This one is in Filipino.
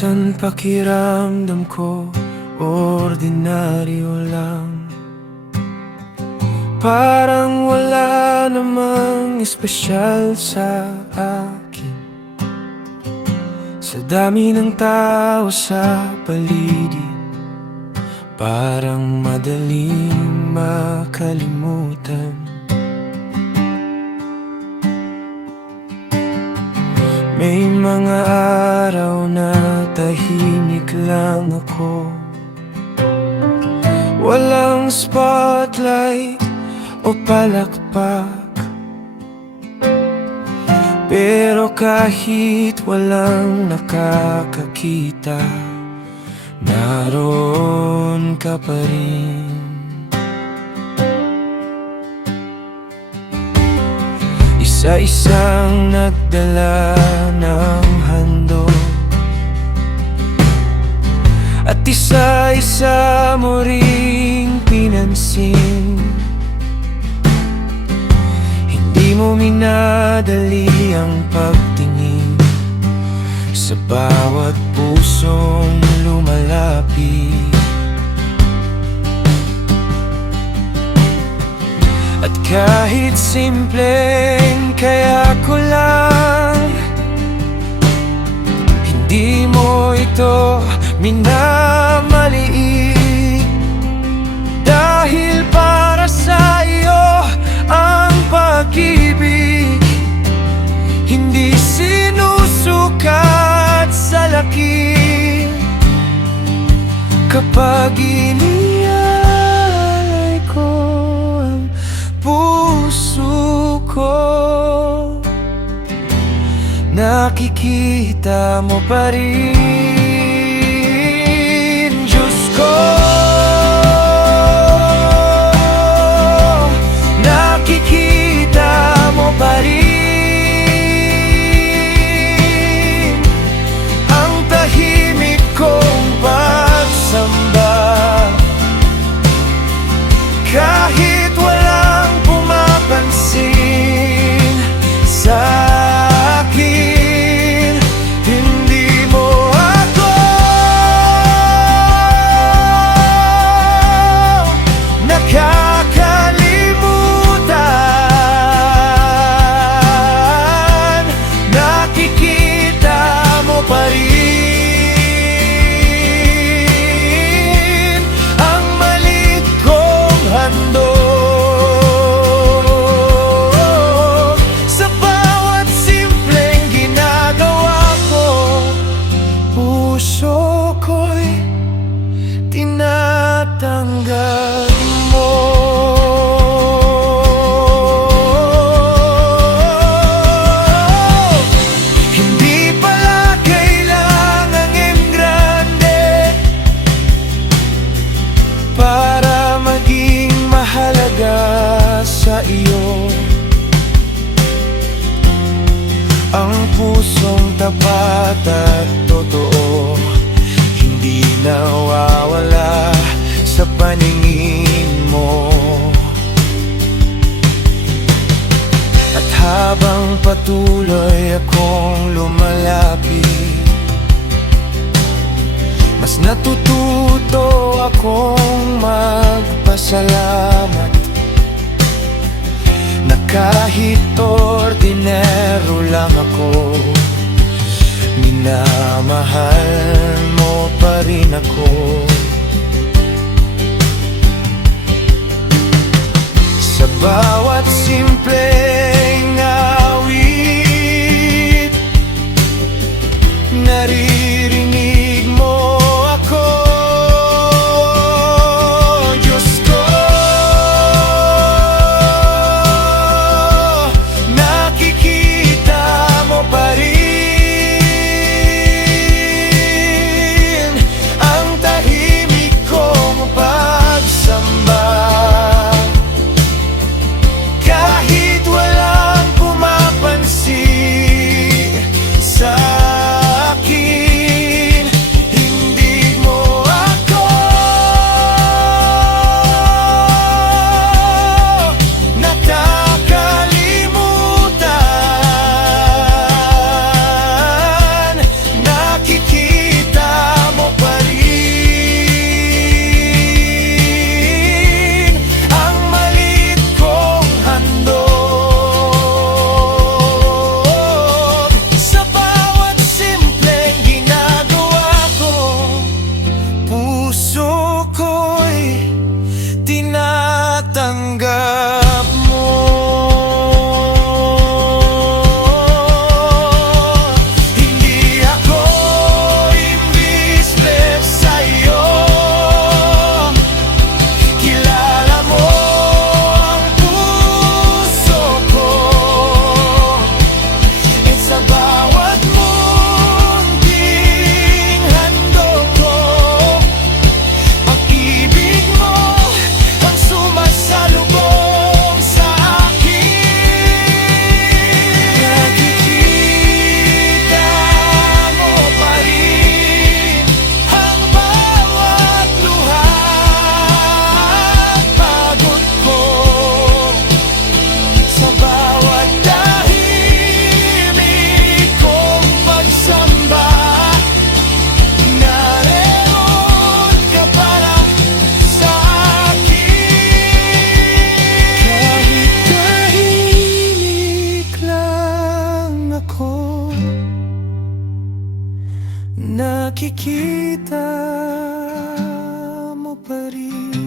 Minsan pakiramdam ko ordinaryo lang, parang wala namang espesyal sa akin. Sa dami ng tao sa paligid, parang madaling makalimutan. May mga araw na tahimik lang ako, walang spotlight o palakpak. Pero kahit walang nakakakita, naroon ka pa rin. Isa-isang nagdala ng handog, at isa-isa mo ring pinansin. Hindi mo minadali ang pagtingin sa bawat pusong lumalapit. At kahit simpleng kaya ko lang, hindi mo ito minamaliit. Dahil para sa iyo ang pag-ibig, hindi sinusukat sa laki. Kapag inialay ko ang puso ko, nakikita mo pa rin, Diyos ko. Nakikita mo pa rin ang tahimik kong pagsamba. Kahit walang pumapansin sa akin, hindi mo ako nakakalimutan. Nakikita mo pa rin ang maliit kong handog. Sa bawat simpleng ginagawa ko, puso ko'y tinatanggal mo. Hindi pala kailangang engrande para maging mahalaga sa iyo. Ang pusong tapat at totoo, hindi nawawala sa paningin mo. At habang patuloy akong lumalapit, mas natututo akong magpasalamat na kahit ordinero lang ako, minamahal mo pa rin ako. Sa bawat simpleng awit, naririnig mo ako, Diyos ko. Nakikita mo pa rin ang tahimik kong pagsamba. nakikita mo pa rin.